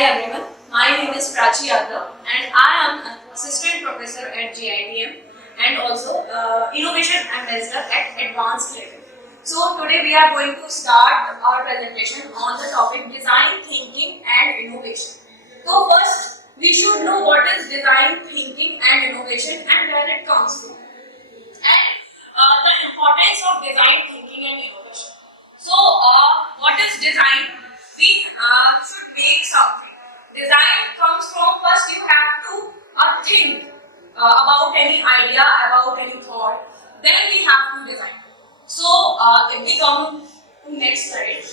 everyone, my name is Prachi Yadav and I am an assistant professor at GITM and also innovation ambassador at advanced level. So today we are going to start our presentation on the topic design thinking and innovation. So first we should know what is design thinking and innovation and where it comes from, and the importance of design thinking and innovation. So what is design? We should make something. Design comes from first you have to think about any idea, about any thought, then we have to design. So if we come to next slide.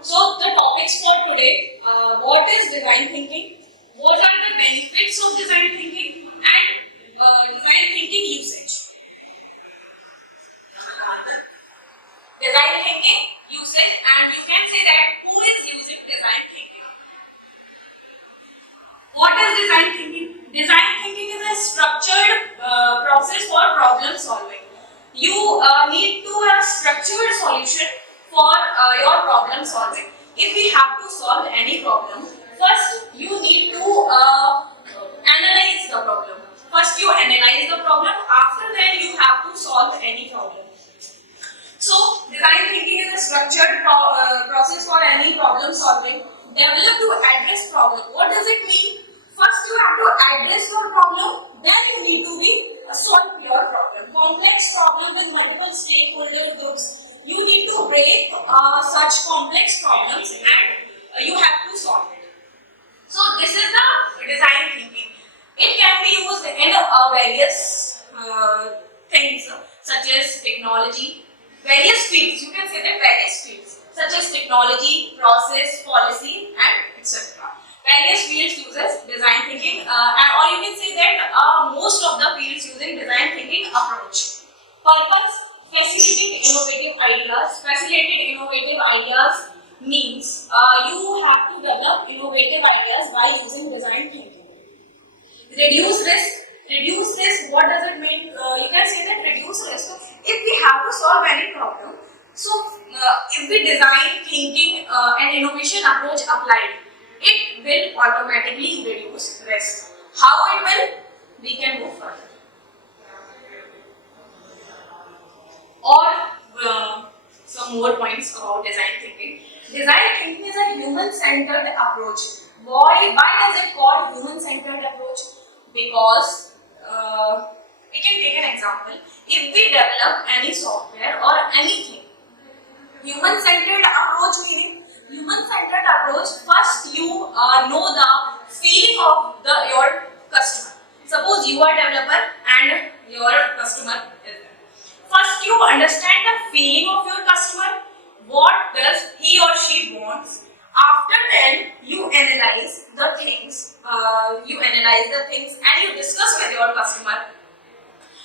So the topics for today, what is design thinking, what are the benefits of design thinking, and design thinking usage. Design thinking usage, and you can say that who is using design thinking. What is design thinking? Design thinking is a structured process for problem solving. You need to have structured solution for your problem solving. If we have to solve any problem, first you need to analyze the problem. First you analyze the problem, after that you have to solve any problem. So design thinking is a structured process for any problem solving. Develop to address problem. What does it mean? First you have to address your problem, then you need to solve your problem. Complex problem with multiple stakeholder groups. You need to break such complex problems and you have to solve it. So this is the design thinking. It can be used in various things such as technology, various fields. You can say that various fields such as technology, process, policy, and etc. Various fields uses design thinking, or you can say that most of the fields using design thinking approach. Purpose: facilitate innovative ideas. Facilitated innovative ideas means you have to develop innovative ideas by using design thinking. Reduce risk. Reduce risk. What does it mean? You can say that reduce risk. If we have to solve any problem, so if we design thinking and innovation approach applied, it will automatically reduce risk. How it will? We can go further. Or some more points about design thinking. Design thinking is a human-centered approach. Why does it called human-centered approach? Because we can take an example. If we develop any software or anything, human-centered approach meaning human-centered approach. First, you know the feeling of your customer. Suppose you are developer and your customer is there. First, you understand the feeling of your customer. What does he or she wants? After then, you analyze the things. And you discuss with your customer.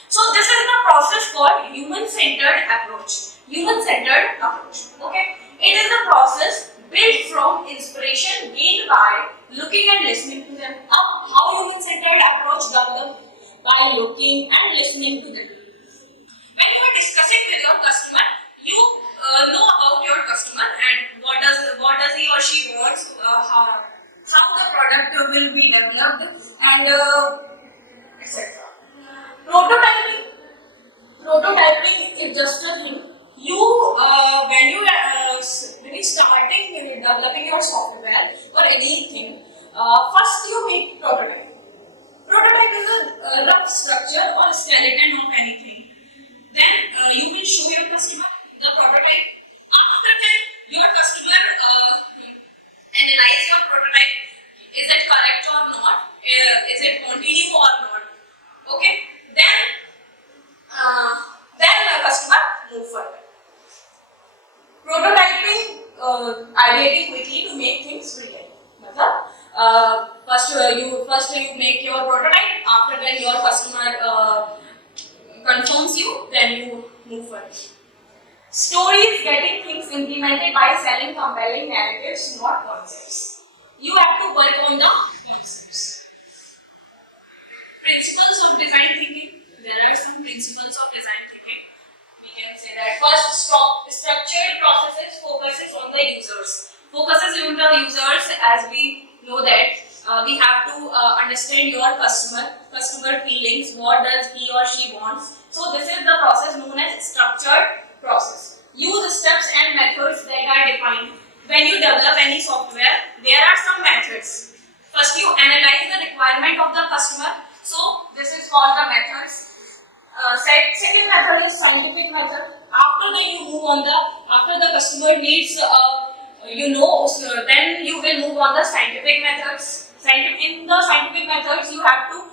So this is the process called human-centered approach. Human-centered approach. Okay. It is a process built from inspiration gained by looking and listening to them. How human-centered approach developed? By looking and listening to them. When you are discussing with your customer, you know about your customer and what does he or she wants, how the product will be developed, and etc. Prototyping is just a thing. When you starting developing your software or anything, first you make prototype. Prototype is a rough structure or skeleton of anything. Then you will show your customer the prototype. After that, your customer analyze your prototype. Is it correct or not? Is it continue or not? Okay. Then the customer move further. Prototyping, ideating quickly to make things real. First you make your prototype. After then your customer confirms you. Then you move further. Stories: getting things implemented by selling compelling narratives, not concepts. You have to work on the concepts. Principles of design thinking. There are some principles of design thinking. We can say that first, structured processes focuses on the users. Focuses on the users, as we know that we have to understand your customer feelings, what does he or she wants. So this is the process known as structured process. Use steps and methods that are defined. When you develop any software, there are some methods. First, you analyze the requirement of the customer. So this is called the methods. Second method is scientific method. After that, you move on after the customer needs then you will move on the scientific methods. In the scientific methods, you have to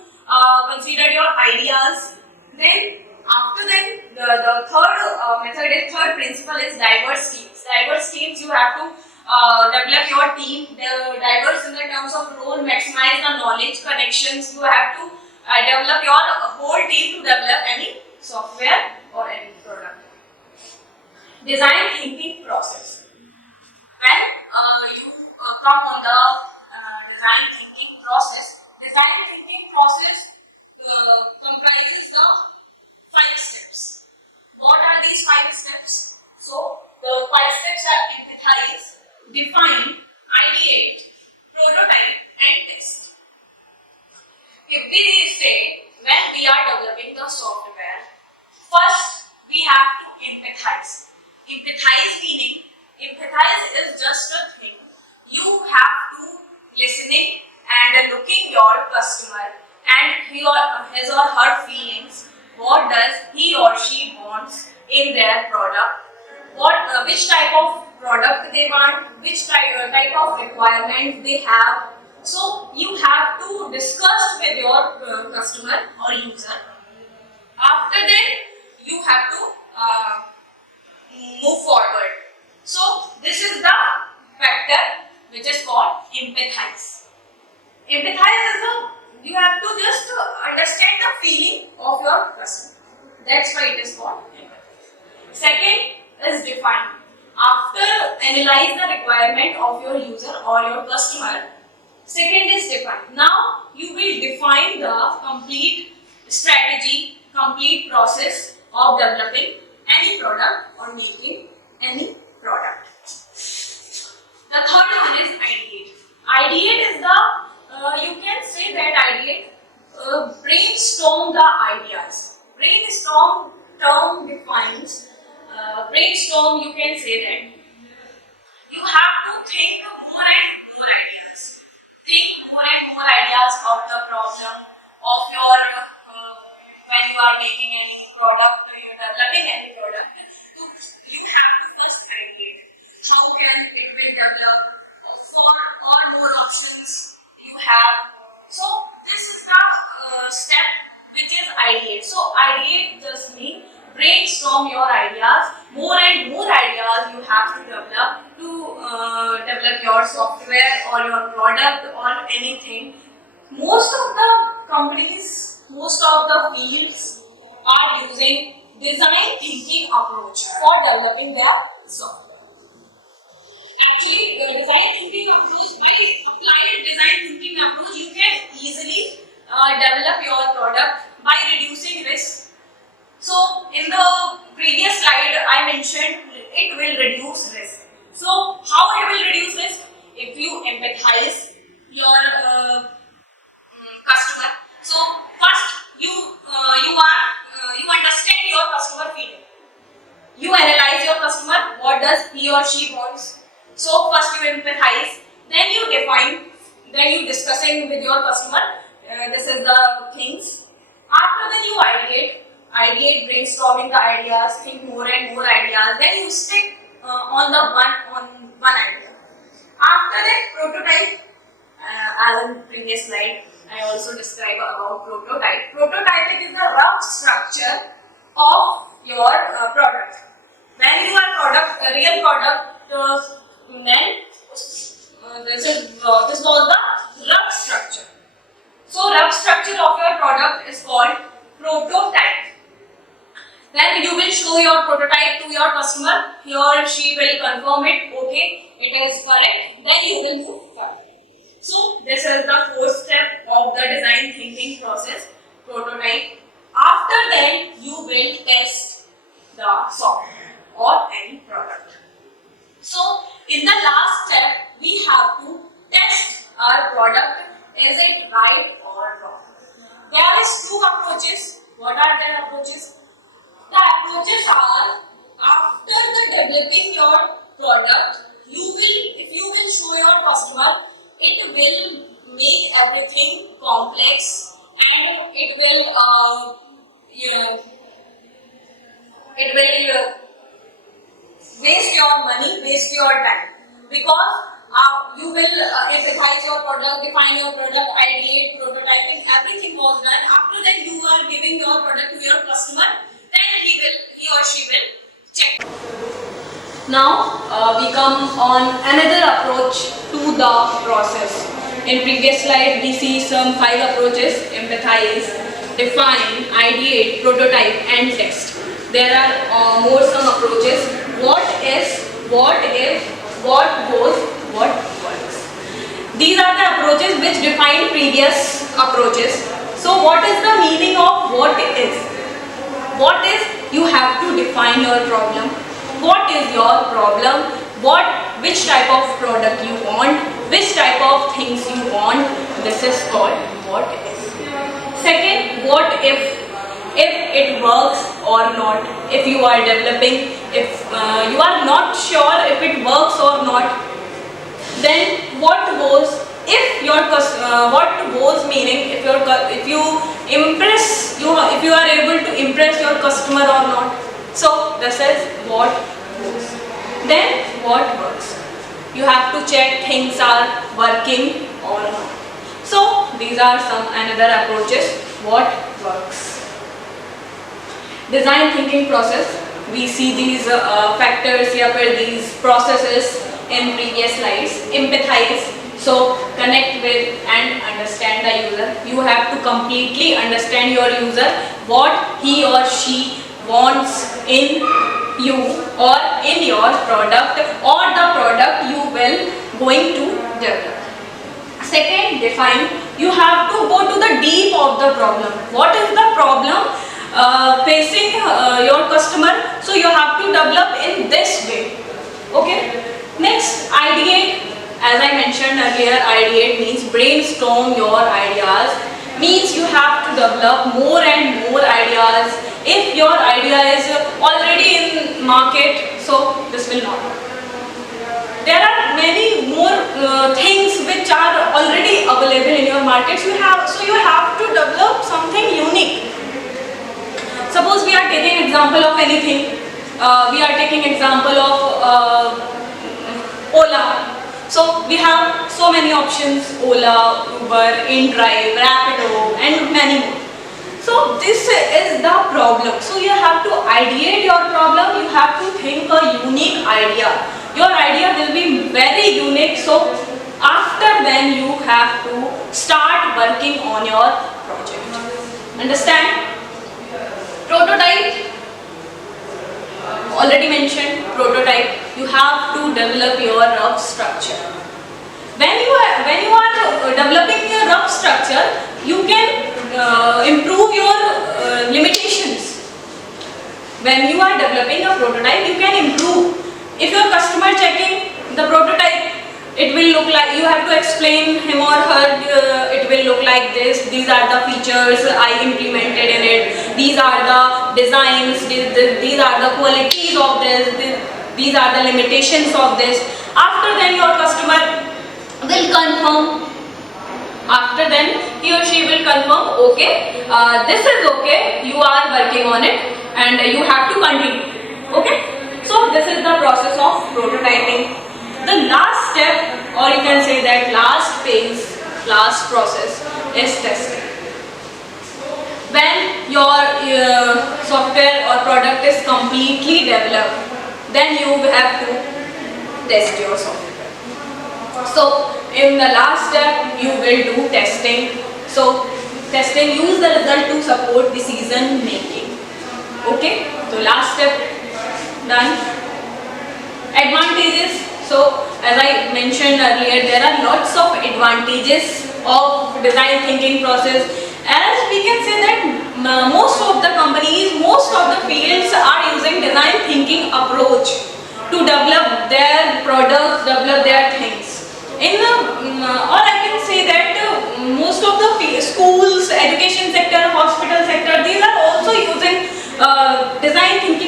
consider your ideas. Then after that, the third principle is diverse teams. Diverse teams, you have to develop your team. The diverse in the terms of role, maximize the knowledge connections. You have to develop your whole team to develop any software or any product. Design thinking process. When you come on the design thinking process comprises the 5 steps. What are these 5 steps? So the 5 steps are empathize, define, ideate, prototype, and test. If we say when we are developing the software, first we have to empathize. Empathize is just a thing. You have to listening and looking your customer and his or her feelings. What does he or she wants in their product? Which type of product they want? Which type of requirement they have? So you have to discuss with your customer or user. After that, you have to move forward. So this is the factor which is called empathize. Empathize is you have to just understand the feeling of your customer. That's why it is called empathize. Second is define. After analyze the requirement of your user or your customer, second is define. Now you will define the complete strategy, complete process of developing any product or making any product. The third one is ideate. Ideate is you can say that ideate, brainstorm the ideas. Brainstorm term defines, brainstorm you can say that you have to think more and more ideas. Think more and more ideas of the problem of your, when you are making any product, you are developing any product, you have to first ideate. How can it will develop for all more options you have. So this is the step which is ideate. So ideate just means brainstorm your ideas. More and more ideas you have to develop develop your software or your product or anything. Most of the companies, most of the fields are using design thinking approach for developing their software. Actually, the design thinking approach, by applied design thinking approach, you can easily develop your product by reducing risk. So, in the previous slide, I mentioned it will reduce risk. So, how it will reduce risk? If you empathize your customer. So, first you understand your customer feeling. You analyze your customer. What does he or she wants? So first you empathize, then you define, then you discussing with your customer. This is the things. After that you ideate, brainstorming the ideas, think more and more ideas. Then you stick on one idea. After that prototype, as in previous slide, I also described about prototype. Prototyping is the rough structure of your product. When you are real product. Then this was the rough structure. So rough structure of your product is called prototype. Then you will show your prototype to your customer. He or she will confirm it. Okay, it is correct. Then you will move further. So this is the fourth step of the design thinking process, prototype. After that, you will test the software or any product. So in the last step, we have to test our product, is it right or wrong? There is two approaches. What are the approaches? The approaches are, after the developing your product, if you will show your customer, it will make everything complex and it will waste your money, waste your time, because you will empathize your product, define your product, ideate, prototyping, everything was done. After that, you are giving your product to your customer, then he or she will check. Now we come on another approach to the process. In previous slide, we see some 5 approaches: empathize, define, ideate, prototype, and test. There are more some approaches. What is, what if, what goes, what works. These are the approaches which define previous approaches. So what is the meaning of what is? What is, you have to define your problem. What is your problem? Which type of product you want? Which type of things you want? This is called what is. Second, what if it works or not. If you are developing, if you are not sure if it works or not, then what goes. If your what goes meaning if you impress if you are able to impress your customer or not. So this is what goes. Then what works. You have to check things are working or not. So these are some another approaches. What works. Design thinking process. We see these factors here, these processes in previous slides. Empathize. So connect with and understand the user. You have to completely understand your user, what he or she wants in you or in your product or the product you will going to develop. Second, define. You have to go to the deep of the problem. What is the problem facing your customer? So you have to develop in this way. Okay. Next, ideate. As I mentioned earlier, ideate means brainstorm your ideas. Means you have to develop more and more ideas. If your idea is already in market, so this will not work. There are many more things which are already available in your markets. So you have to develop something unique. Suppose we are taking example of anything. We are taking example of Ola. So we have so many options: Ola, Uber, InDrive, Rapido, and many more. So this is the problem. So you have to ideate your problem. You have to think a unique idea. Your idea will be very unique. So after then you have to start working on your project. Understand? Prototype. Already mentioned prototype. You have to develop your rough structure. When you are developing your rough structure, you can improve your limitations. When you are developing a prototype, you can improve. If your customer checking the prototype, it will look like, you have to explain him or her, it will look like this. These are the features I implemented in it. These are the designs. These are the qualities of this. These are the limitations of this. After then your customer will confirm. After then he or she will confirm, okay, this is okay, you are working on it and you have to continue. Okay. So this is the process of prototyping. The last step, or you can say that last phase, last process is testing. When your software or product is completely developed, then you have to test your software. So in the last step, you will do testing. So testing, use the result to support decision making. Okay. So last step done. Advantages. So as I mentioned earlier, there are lots of advantages of design thinking process. As we can say that most of the companies, most of the fields are using design thinking approach to develop their products, develop their things. All I can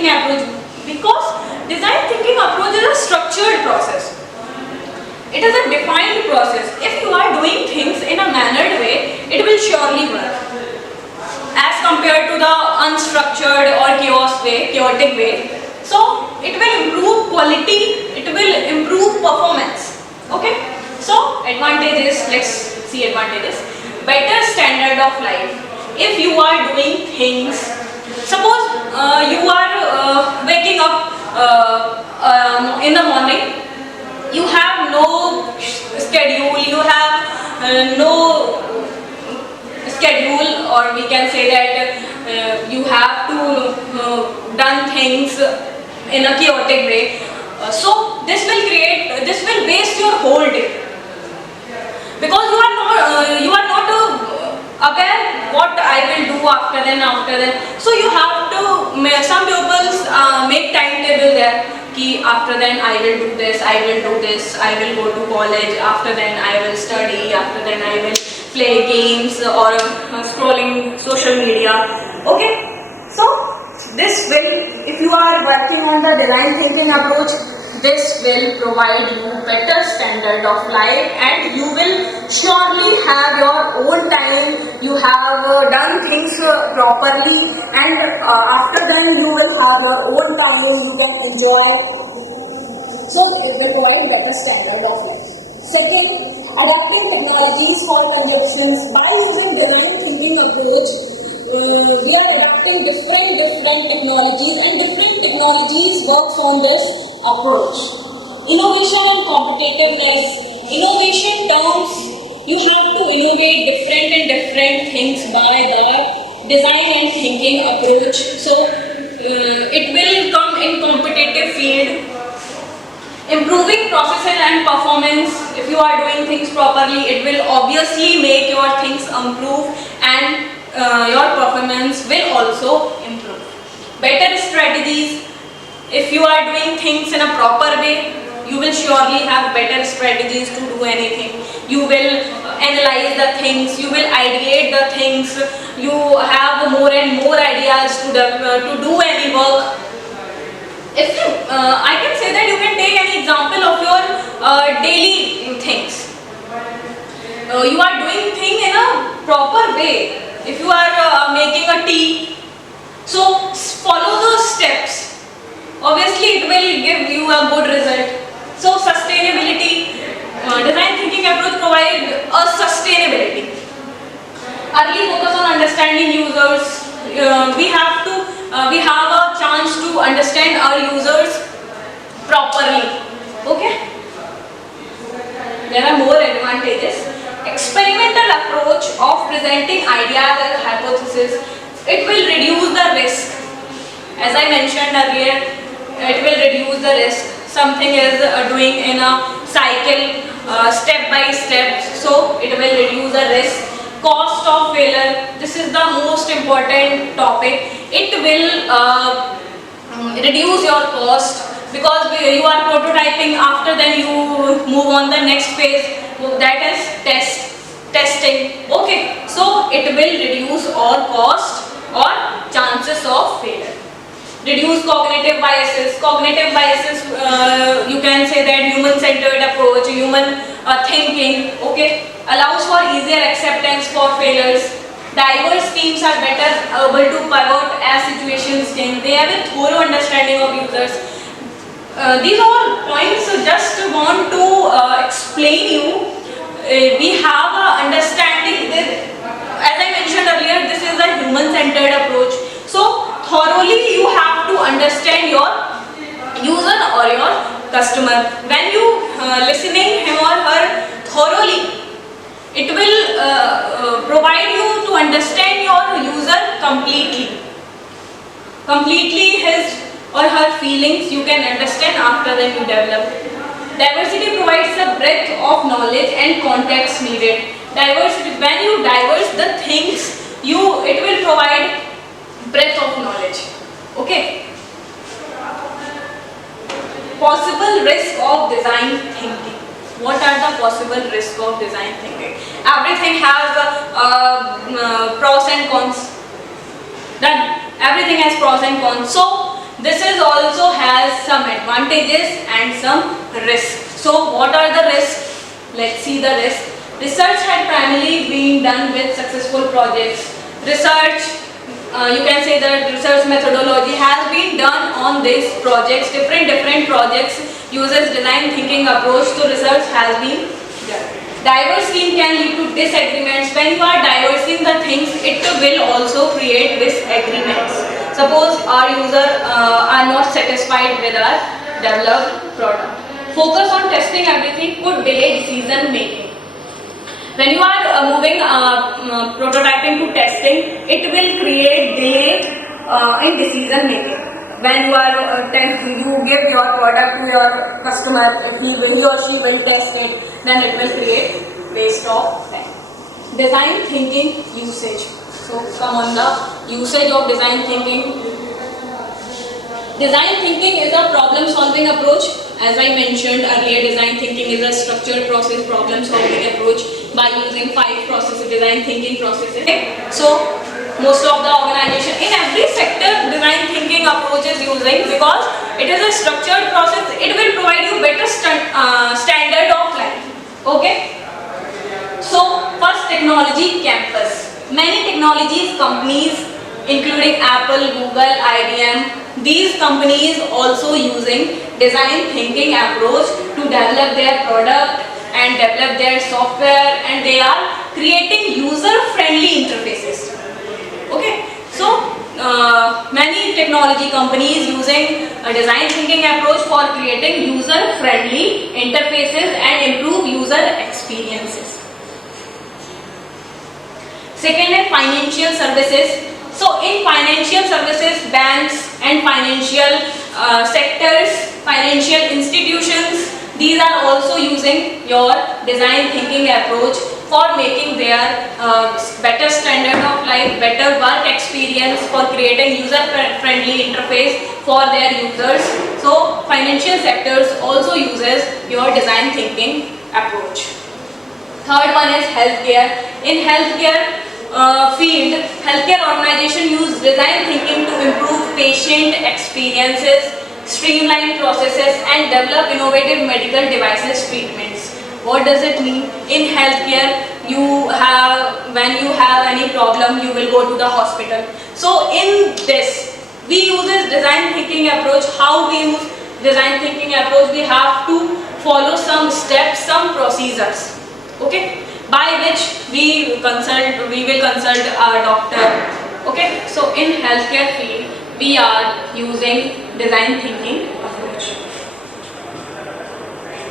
thinking approach? Because design thinking approach is a structured process. It is a defined process. If you are doing things in a mannered way, it will surely work. As compared to the unstructured or chaotic way. So it will improve quality, it will improve performance. Okay? So advantages, let's see advantages. Better standard of life. If you are doing things, suppose you are waking up in the morning, you have no schedule, you have no schedule, or we can say that you have to done things in a chaotic way. So this will waste your whole day, because you are not aware what I will do after then. So you have to, some people make timetable there. After then I will do this, I will go to college, after then I will study, after then I will play games or scrolling social media. Okay, so this will, if you are working on the design thinking approach, this will provide you better standard of life, and you will surely have your own time. You have done things properly, and after then you will have your own time, you can enjoy. So it will provide better standard of life. Second, adapting technologies for consumptions. By using design thinking approach, we are adapting different technologies, and different technologies works on this approach. Innovation and competitiveness. Innovation terms, you have to innovate different things by the design and thinking approach. So it will come in competitive field. Improving processes and performance. If you are doing things properly, it will obviously make your things improve, and your performance will also improve. Better strategies. If you are doing things in a proper way, you will surely have better strategies to do anything. You will analyze the things, you will ideate the things, you have more and more ideas to do any work. If you, I can say that you can take an example of your daily things. You are doing things in a proper way. If you are making a tea, so follow those steps. Obviously, it will give you a good result. So sustainability, design thinking approach provides a sustainability. Early focus on understanding users. We have a chance to understand our users properly. Okay. There are more advantages. Experimental approach of presenting ideas and hypotheses. It will reduce the risk. As I mentioned earlier, it will reduce the risk. Something is doing in a cycle, step by step, so it will reduce the risk. Cost of failure, this is the most important topic. It will reduce your cost, because you are prototyping, after then you move on the next phase, that is testing. Okay, so it will reduce all cost or chances of failure. Reduce cognitive biases. Cognitive biases, you can say that human-centered approach, human thinking, okay, allows for easier acceptance for failures. Diverse teams are better able to pivot as situations change. They have a thorough understanding of users. These are points just want to explain you. We have a understanding that, as I mentioned earlier, this is a human-centered approach. So thoroughly you have to understand your user or your customer. When you listening him or her thoroughly, it will provide you to understand your user completely. His or her feelings you can understand, after then you develop. Diversity provides a breadth of knowledge and context needed. Diversity, when you diverse the things, it will provide breadth of knowledge. Okay. Possible risk of design thinking. What are the possible risks of design thinking? Everything has pros and cons. Everything has pros and cons. So this is also has some advantages and some risks. So what are the risks? Let's see the risks. Research had primarily been done with successful projects. Research, you can say that research methodology has been done on these projects, different projects uses design thinking approach to research has been done. Diverse team can lead to disagreements. When you are diversing the things, it will also create disagreements. Suppose our user are not satisfied with our developed product. Focus on testing everything could delay decision making. When you are moving prototyping to testing, it will create delay in decision making. When you are you give your product to your customer, he or she will test it, then it will create waste of time. Design thinking usage. So come on the usage of design thinking. Design thinking is a problem solving approach. As I mentioned earlier, design thinking is a structured process problem solving approach by using 5 processes, design thinking processes. Okay? So most of the organization in every sector design thinking approach is using, because it is a structured process. It will provide you better standard of life. Okay. So first, technology campus. Many technologies companies including Apple, Google, IBM, these companies also using design thinking approach to develop their product and develop their software, and they are creating user friendly interfaces. Okay, so many technology companies using a design thinking approach for creating user friendly interfaces and improve user experiences. Second is financial services. So in financial services, banks and financial sectors, financial institutions, these are also using your design thinking approach for making their better standard of life, better work experience, for creating user friendly interface for their users. So financial sectors also uses your design thinking approach. Third one is healthcare. In healthcare field, healthcare organization use design thinking to improve patient experiences, streamline processes and develop innovative medical devices treatments. What does it mean? In healthcare, when you have any problem, you will go to the hospital. So in this, we use this design thinking approach. How we use design thinking approach? We have to follow some steps, some procedures. Okay, by which we will consult our doctor. Okay, so in healthcare field, we are using design thinking approach.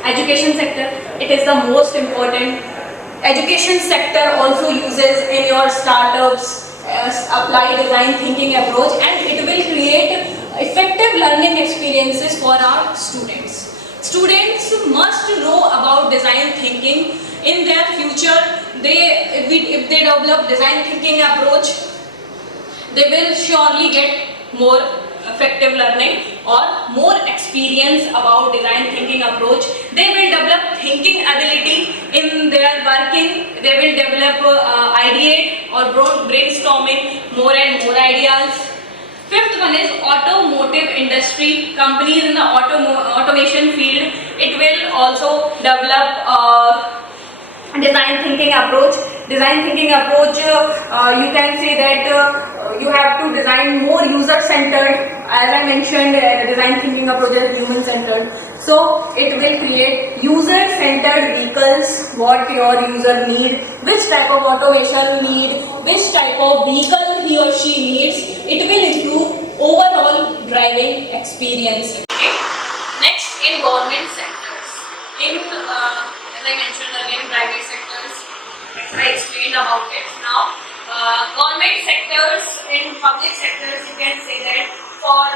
Education sector, it is the most important. Education sector also uses in your startups apply design thinking approach, and it will create effective learning experiences for our students. Students must know about design thinking. In their future, if they develop design thinking approach, they will surely get more effective learning or more experience about design thinking approach. They will develop thinking ability in their working. They will develop ideate or brainstorming more and more ideas. Fifth one is automotive industry. Companies in the automation field, it will also develop design thinking approach. Design thinking approach, you can say that you have to design more user centered. As I mentioned, design thinking approach is human centered. So it will create user centered vehicles, what your user need, which type of automation need, which type of vehicle he or she needs. It will improve overall driving experience. Okay. Next, in government sectors. As I mentioned earlier, in private sectors, I explained about it. Now, government sectors, in public sectors, you can say that for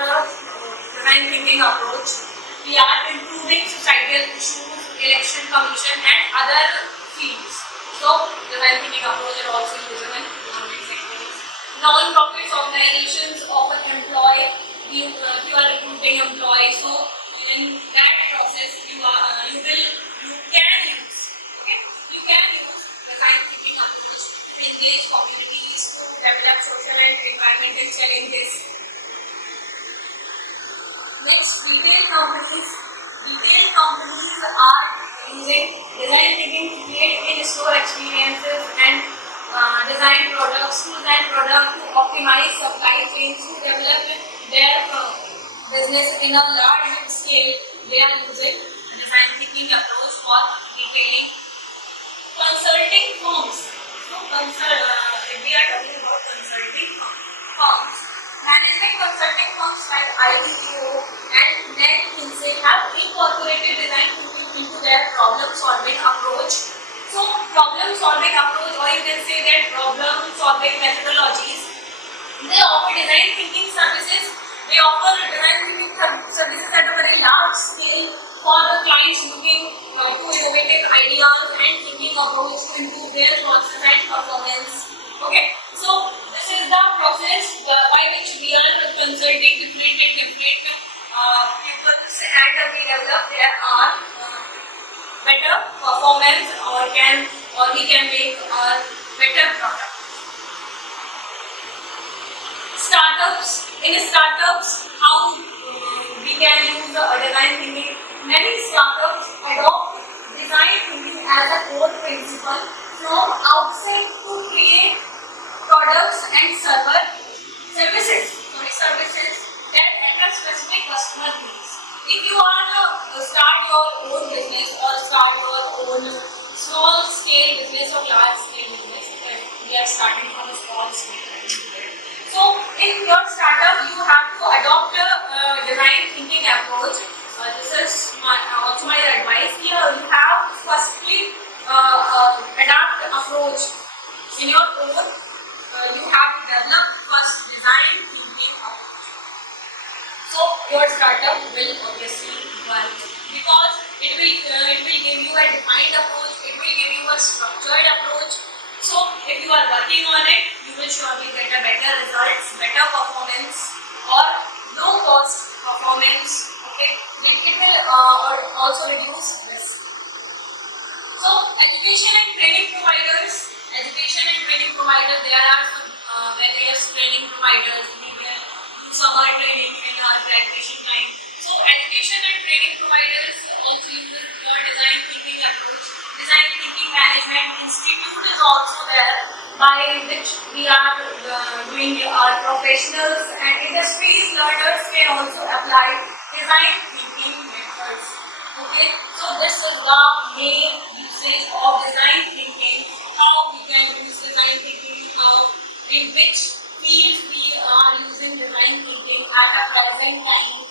design thinking approach, we are improving societal issues, election commission and other fields. So, design thinking approach is also used in government sectors. Non-profit organizations often employ, you are recruiting employees, so in that process you can use design thinking approach to engage communities, to develop social and environmental challenges. Next, retail companies are using design thinking to create in-store experiences and design product to optimize supply chains, to develop their business in a large scale. They are using design thinking approach for retailing. Consulting firms. So, if we are talking about consulting firms, management consulting firms like IDPO and McKinsey have incorporated design thinking into their problem-solving approach. So, problem-solving approach, or you can say that problem-solving methodologies, they offer design thinking services. They offer design thinking services at a very large scale for the clients looking to innovative ideas and thinking approach to improve their process and performance. Okay, so this is the process by which we are consulting different people and we develop their better performance, or we can make a better product. In startups, how we can use the design thinking. Many startups adopt design thinking as a core principle from outset to create products and services that address specific customer needs. If you are to start your own business or start your own small scale business or large scale business, we are starting from a small scale. So, in your startup, you have to adopt a design thinking approach. This is also my advice here. You have to firstly adapt the approach in your own. You have to develop first design thinking approach. So, your startup will obviously work because it will give you a defined approach. It will give you a structured approach. So, if you are working on it, you will surely get a better results, better performance, or low cost performance. Okay, it will also reduce risk. So, education and training providers. There are some various training providers. We will do summer training in our graduation time. So, education and training providers also use the design thinking approach. Design thinking management institute is also there, by which we are doing our professionals and industries learners can also apply design thinking methods. Okay, so this is the main usage of design thinking. How we can use design thinking, in which field we are using design thinking at the present time.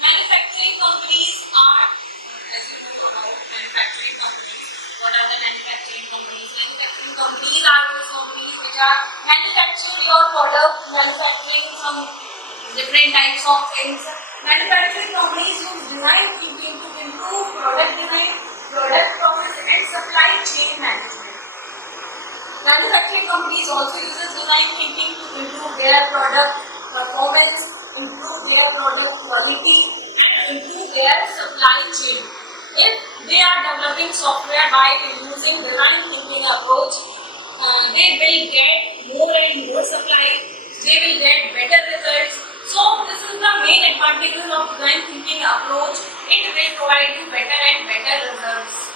Manufacturing companies are, as you know about manufacturing companies. What are the manufacturing companies? Manufacturing companies are those companies which are manufacturing your product, manufacturing some different types of things. Manufacturing companies use design thinking to improve product design, product process, and supply chain management. Manufacturing companies also use design thinking to improve their product performance, improve their product quality, and improve their supply chain. If they are developing software by using design thinking approach, they will get more and more supply, they will get better results. So this is the main advantages of design thinking approach. It will provide you better and better results.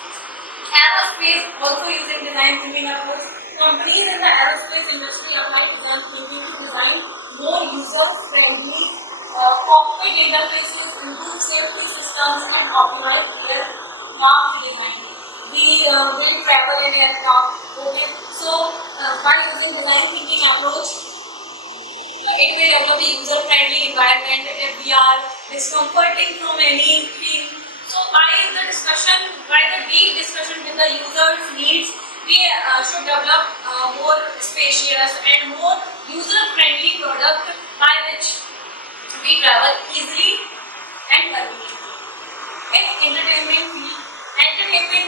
Aerospace also using design thinking approach. Companies in the aerospace industry apply design thinking to design more user-friendly cockpit interfaces, improve safety systems, and optimize their craft design. We will travel in aircraft. Okay, so by using design thinking approach, it will develop a user-friendly environment if we are discomforting from anything. So by the deep discussion with the user's needs, we should develop more spacious and more user-friendly product by which we travel easily and conveniently. In entertainment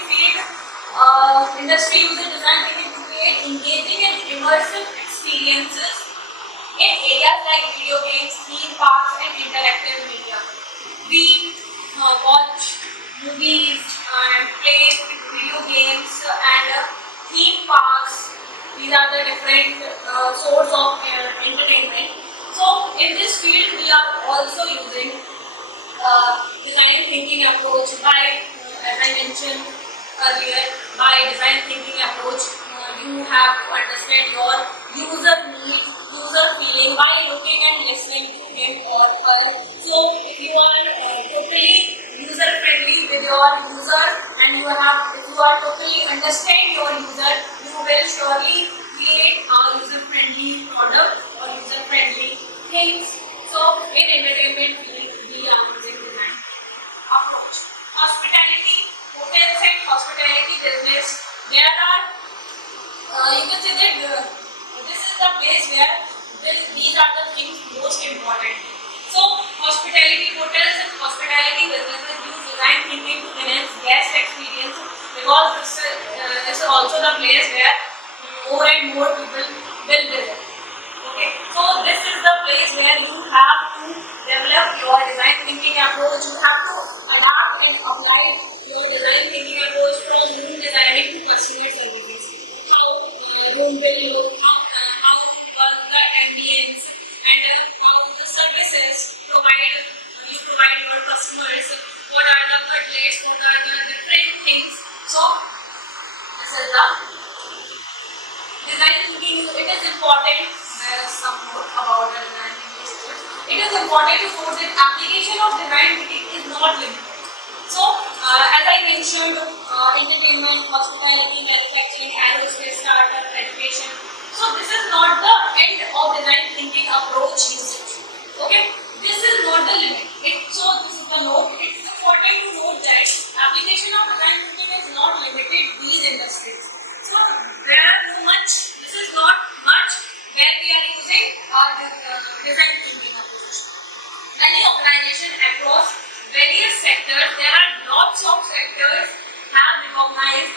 field, industry uses design thinking to create engaging and immersive experiences in areas like video games, theme parks, and interactive media. We watch movies and play video games and theme parks. These are the different source of entertainment. So design thinking approach by, as I mentioned earlier, by design thinking approach, you have to understand your user needs, user feeling by looking and listening to him or her. So if you are totally user friendly with your user, and if you are totally understand your user, you will surely create a user friendly product or user friendly things. So in entertainment field, we are using design approach. Hospitality, hotels and hospitality business, there are, you can say that this is the place where these are the things most important. So hospitality, hotels and hospitality businesses use design thinking to enhance guest experience, because this is also the place where more and more people will visit. Okay, so this is the place where you have to develop your design thinking approach. You have to adapt and apply your design thinking approach from room designing to customer services. So room will look, how the ambience, and how the services you provide your customers. What are the cutlets? What are the different things? So this is the design thinking. It is important. Some more about the design thinking. It is important to note that application of design thinking is not limited. So, as I mentioned, entertainment, hospitality, manufacturing, aerospace, startup, education. So, this is not the end of design thinking approach usage. Okay, this is not the limit. So, this is the note. It is important to note that application of design thinking is not limited to these industries. So, there are no much. This is not much where we are using our design thinking approach. Many organizations across various sectors, there are lots of sectors have recognized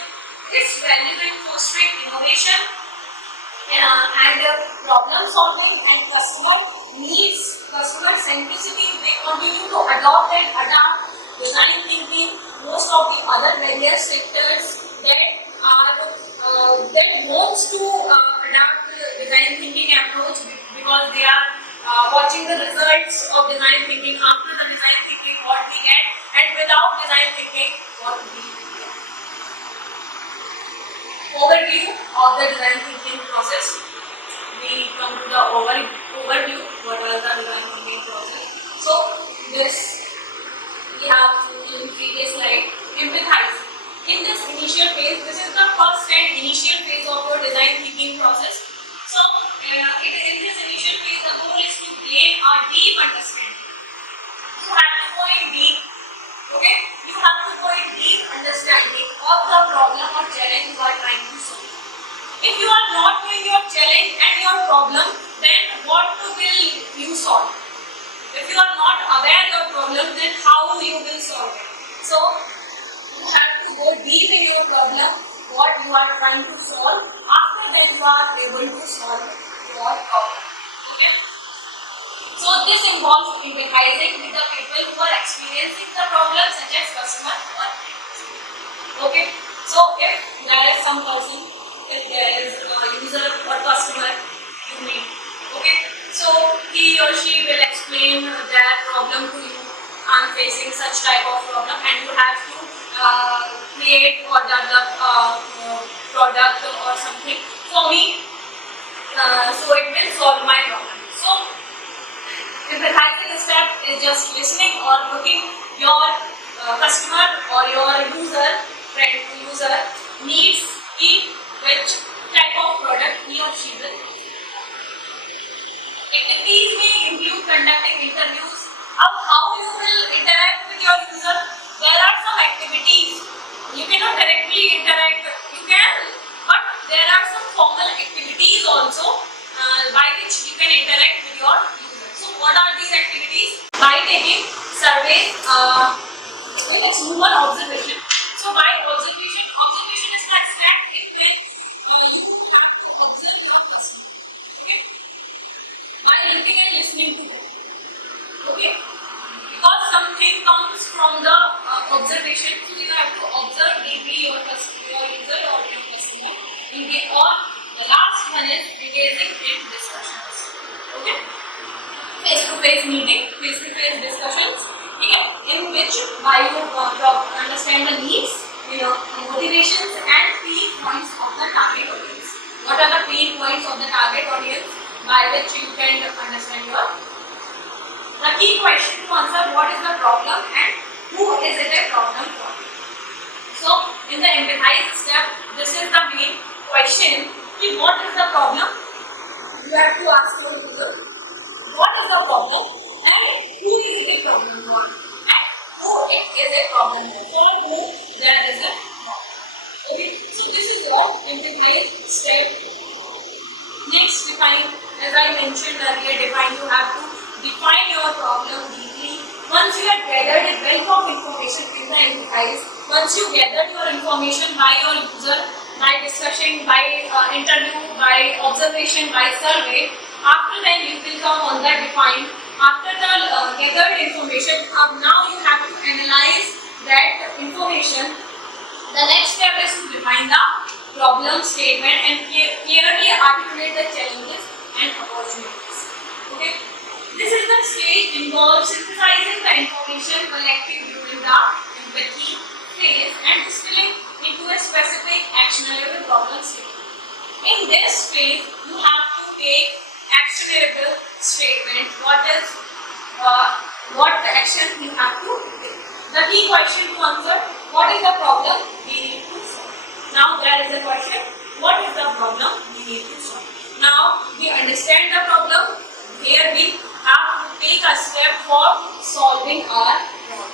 its value in fostering innovation and problem solving and customer needs, customer centricity. They continue to adopt and adapt design thinking. Most of the other various sectors that are that wants to adapt design thinking approach, because they are watching the results of design thinking. After the design thinking, what we get, and without design thinking, what we get. Overview of the design thinking process. We come to the overview. What was the design thinking process? So this we have in previous slide. Empathize. In this initial phase, this is the first and initial phase of your design thinking process. So in this initial phase, the goal is to gain a deep understanding. You have to go in deep. Okay, you have to go in deep understanding of the problem or challenge you are trying to solve. If you are not knowing your challenge and your problem, then what will you solve? If you are not aware of your problem, then how you will solve it? So you have to go deep in your problem, what you are trying to solve. After that, you are able to solve your problem. Okay. So this involves empathizing with the people who are experiencing the problem, such as customer or clients. Okay. So if there is some person, if there is a user or customer you meet, okay, so he or she will explain their problem to you. I'm facing such type of problem, and you have to create or develop a product or something for me, so it will solve my problem. So empathizing step is just listening or looking your customer or your user needs, which type of product he or she will. Activities may include conducting interviews of how you will interact with your user. There are some activities you cannot directly interact. You can, but there are some formal activities also by which you can interact with your user. So what are these activities? By taking surveys with its human observation. So by observation is the abstract in which you have to observe your customer. Okay? By looking and listening to them. Okay? Because something comes from the observation, so you have to observe deeply your user or your customer. Or the last one is engaging in discussions. Okay? Face-to-face meeting, face-to-face discussions. Okay? which by you understand the needs, motivations and pain points of the target audience. What are the pain points of the target audience by which you can understand your. The key question to answer: what is the problem and who is it a problem for? So, in the empathize step, this is the main question: what is the problem? You have to ask your user, what is the problem and who is it a problem for? And who it is a problem for? For whom there is a problem. Okay, so this is the empathize step. Next, define. As I mentioned earlier, define. You have to define your problem deeply. Once you have gathered a wealth of information in the empathize, once you gather your information by your user, by discussion, by interview, by observation, by survey, after then you will come on the define. After the gathered information, now you have to analyze that information. The next step is to define the problem statement and clearly articulate the challenges and opportunities. Okay. This is the stage involves synthesizing the information collected during the empathy phase and distilling into a specific actionable problem statement. In this phase, you have to take actionable statement. What action you have to take. The key question to answer: what is the problem we need to solve? Now there is a question: what is the problem we need to solve? Now we understand the problem. Here we have to take a step for solving our problem.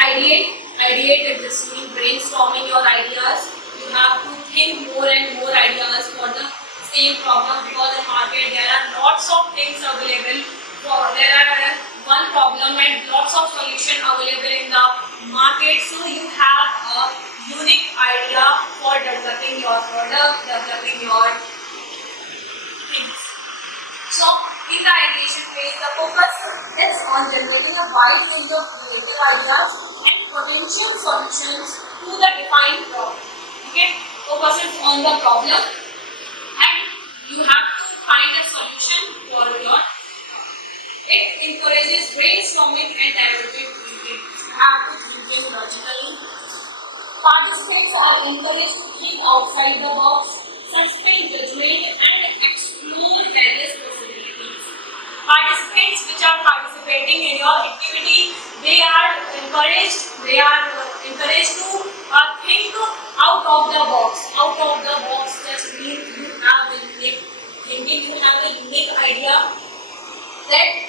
Ideate this means brainstorming your ideas. You have to think more and more ideas for the same problem, because in market there are lots of things available. There are one problem and lots of solution available in the market. So you have a unique idea for developing your product, developing your things. So in the ideation phase, the focus is on generating a wide range of creative ideas and potential solutions to the defined problem. Okay, focus is on the problem and you have to find a solution for your. It encourages brainstorming and iterative thinking. You have to think logically. Participants are encouraged to think outside the box, suspend judgment and explore various possibilities. Participants which are participating in your activity, they are encouraged to think out of the box. Out of the box just means you have a unique thinking, you have a unique idea. Then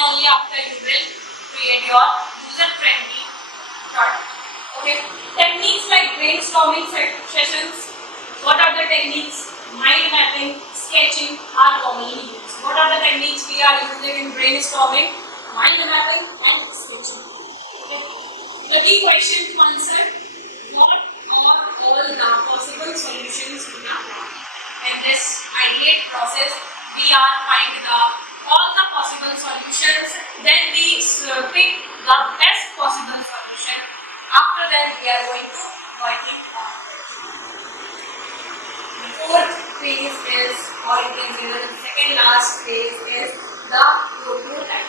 only after you will create your user-friendly product. Okay. Techniques like brainstorming sessions. What are the techniques? Mind mapping, sketching are commonly used. What are the techniques we are using in brainstorming? Mind mapping and sketching. Okay. The key question to answer: what are all the possible solutions to the problem? In this ideate process, we are finding all the possible solutions, then we pick the best possible solution. After that, we are going to work it on. The fourth phase is, or you can say the second last phase is the prototype.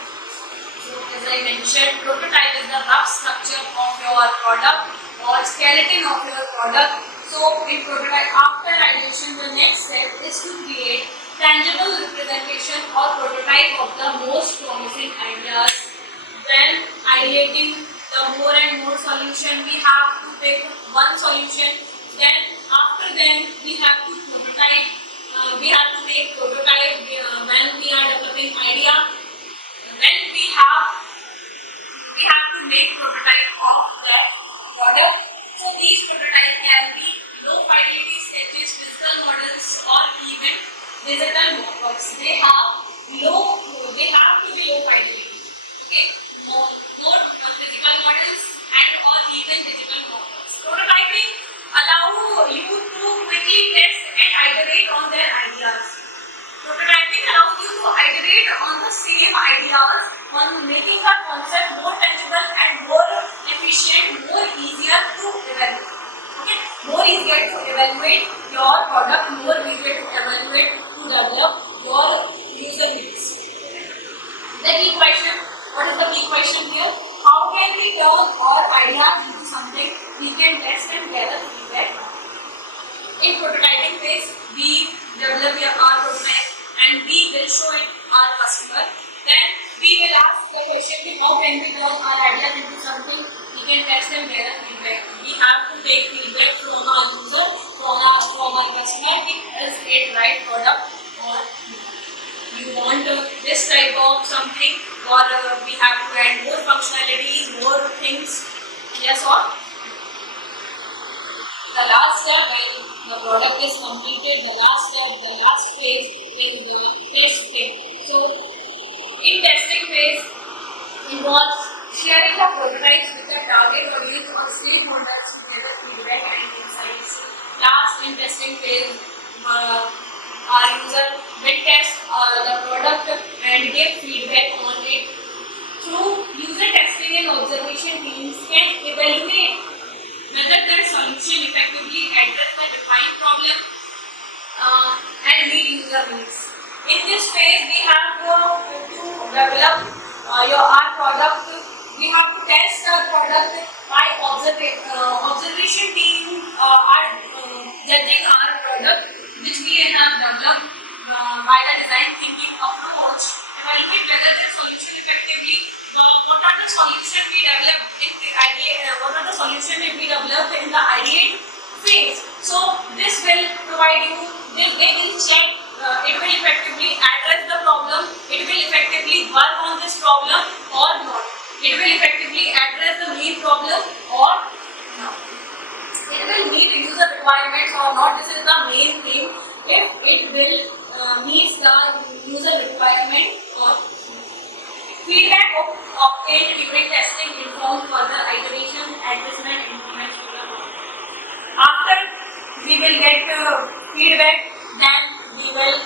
So as I mentioned, prototype is the rough structure of your product or skeleton of your product. So in prototype, after ideation, the next step is to create tangible representation or prototype of the most promising ideas. When ideating the more and more solution, we have to pick one solution. Then after we have to prototype. We have to make prototype when we are developing idea. Then we have to make prototype of the product. So these prototypes can be low fidelity sketches, physical models, or even digital mock-ups. They have to be low fidelity. Okay, more physical models and or even digital mock-ups. Prototyping allow you to quickly test and iterate on their ideas. Prototyping allows you to iterate on the same ideas, on making the concept more tangible and more efficient, more easier to evaluate. Okay, more easier to evaluate your product, more easier to evaluate to develop your user needs. The key question: question here. How can we turn our ideas into something we can test and gather feedback? In prototyping phase, we develop our prototype and we will show it our customer. Then we will ask the question, how can we turn our ideas into something we can test and gather feedback? We have to take feedback from our user, from our customer. Is it right product or you want this type of something, or we have to add more functionalities, more things, yes or? The last step, when the product is completed, the last step, the last phase is the testing. So, in testing phase involves sharing the prototypes with the target audience or stakeholders to gather feedback and insights. Last, in testing phase, our user will test the product and give feedback on it. Through user testing and observation, teams can evaluate whether their solution effectively addresses the defined problem and meet user needs. In this phase, we have to develop our product. We have to test our product by observation team are judging our product, which we have developed by the design thinking approach. Evaluate whether the solution effectively. What are the solution we developed in the idea? What are the solution we developed in the ideate phase? So this will provide you. They will check. It will effectively address the problem. It will effectively work on this problem or not. It will effectively address the main problem or not. It will meet user requirements or not. This is the main thing. If it will meet the user requirement or feedback obtained during testing informs further iteration, adjustment, implementation. After we will get feedback, then we will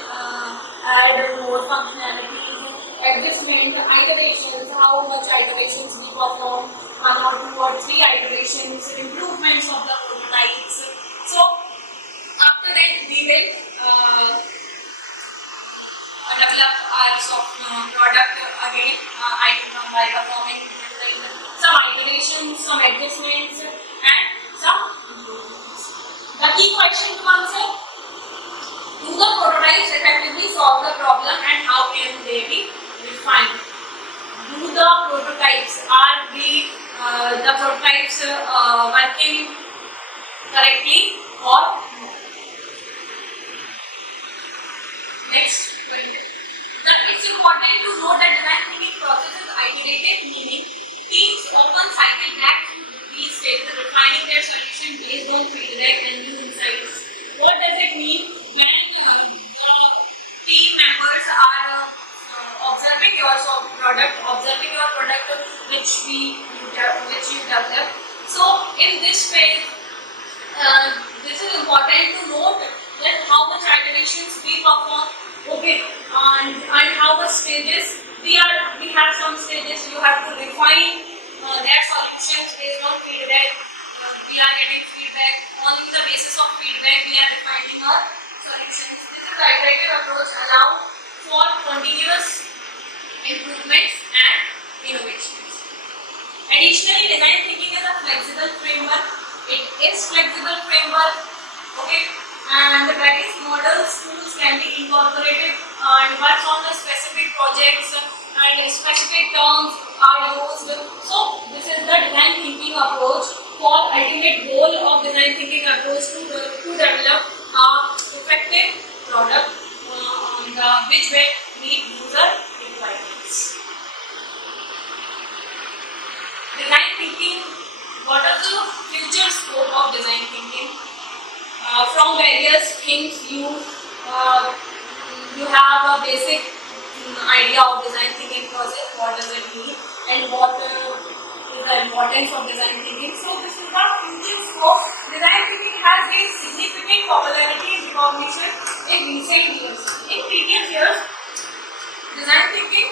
add more functionalities, adjustment, iterations, how much iterations we perform, 1 or 2 or 3 iterations, improvements of the prototypes. So after that we will develop our product again by performing some iterations, some adjustments and some improvements. The key question to answer: do the prototypes effectively solve the problem and how can they be refined? Do the prototypes, are the prototypes working correctly or no? Next point. It's important to know that design thinking process is iterative, meaning teams often cycle back to these stages, refining their solution based on feedback and new insights. What does it mean when the team members are observing your product which you develop? So in this phase, this is important to note that how much iterations we perform, okay, and how much stages we have some stages you have to refine their solutions based on feedback. We are getting feedback on the basis of feedback. We are refining our solutions. This is the iterative approach allow for continuous improvements and innovations. Additionally, design thinking is a flexible framework. It is flexible framework, okay, and the various models, tools can be incorporated and works on the specific projects and specific terms are used. So this is the design thinking approach. For ultimate goal of design thinking approach to develop a effective product which will meet user requirements. Design thinking. What are the future scope of design thinking? From various things you have a basic idea of design thinking process. What does it mean and what is the importance of design thinking? So this is the future scope. Design thinking has gained significant popularity and recognition in recent years. In previous years, design thinking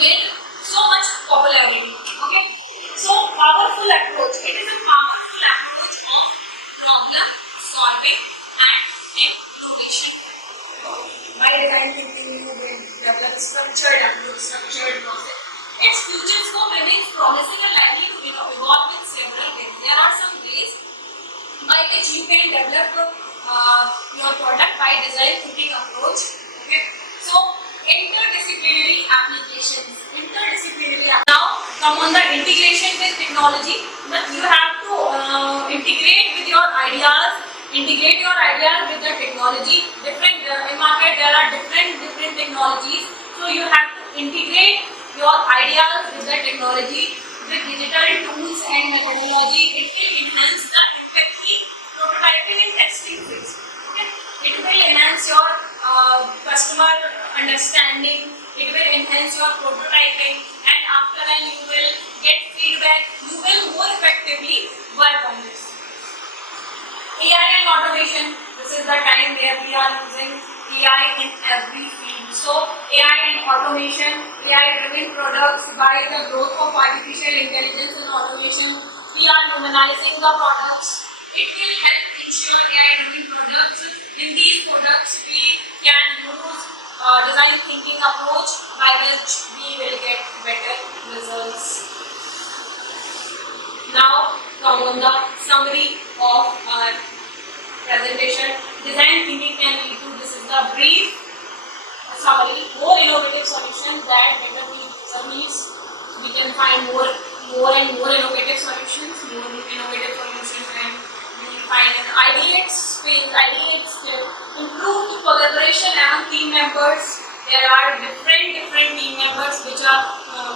gained so much popularity. Okay. So powerful approach. It is a powerful approach of problem solving and innovation. By design thinking, you will develop a structured approach, structured process. its future scope remains promising and likely to evolve in several ways. There are some ways by which you can develop your product by design thinking approach. Okay. So interdisciplinary applications. Now come on the integration with technology. But you have to integrate with your ideas. Integrate your ideas with the technology. Different in market there are different technologies. So you have to integrate your ideas with the technology, with digital tools and methodology. It will enhance the prototyping and testing phase. Okay. It will enhance your customer understanding. It will enhance your prototyping, and after that you will get feedback. You will more effectively work on this. AI and automation. This is the time where we are using AI in every field. So AI and automation, AI-driven products. By the growth of artificial intelligence and automation, we are humanizing the products. It will help ensure AI-driven products. In these products, we can use design thinking approach by which we will get better results. Now come on the summary of our presentation. Design thinking can lead to, this is the brief summary, more innovative solutions that better meet user needs. We can find more and more innovative solutions, and we find an ideate space, improve the collaboration among team members. There are different team members which are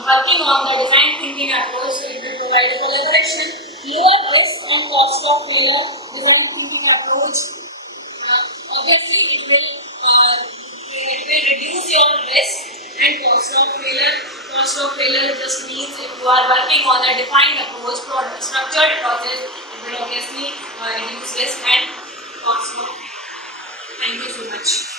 working on the design thinking approach. So it will provide a collaboration, lower risk and cost of failure. Design thinking approach, obviously it will reduce your risk and cost of failure. Cost of failure just means if you are working on a defined approach, structured process, it will obviously reduce risk and cost of failure. Thank you so much.